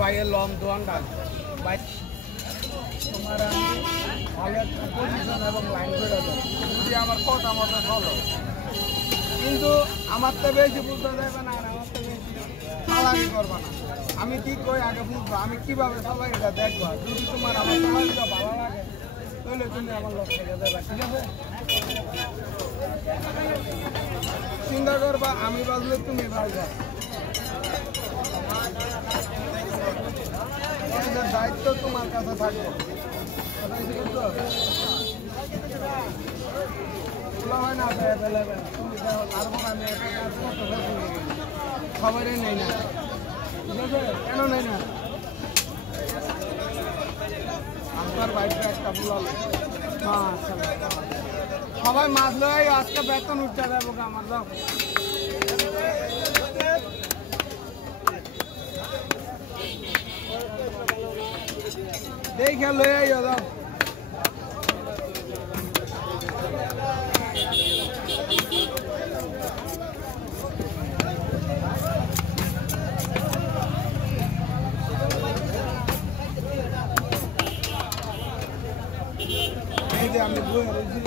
ভাইয়ের লম দোয়ানটা ভাই তোমার আমি ভালো একটা পজিশন এবং লাইন করে দেবো যদি আমার কথা মতো চলো, কিন্তু আমার তো বেশি বুঝতে যাবে না আর আমার তো বেশি চালাকি করবে না। আমি কি কই আগে বুঝবো, আমি কিভাবে সবাই এটা দেখবো। যদি তোমার আমার চালাকিটা ভালো লাগে তাহলে তুমি আমার লক্ষ্য থেকে দেবে, ঠিক আছে? চিন্তা করবা আমি বাজলে তুমি বাজবা, দায়িত্ব তোমার কাছে থাকবে। হয় না তুমি তারপর আমি একটা কাজ করতে খবরই নেই না, ঠিক আছে? কেন নেই না? আমার বাইকটা একটা বুলাল সবাই মাছলো আজকে বেতন উঠতে যাবো আমার লোক। দেখে লয়ে যাও এই যে আমি বয়ে রয়েছি।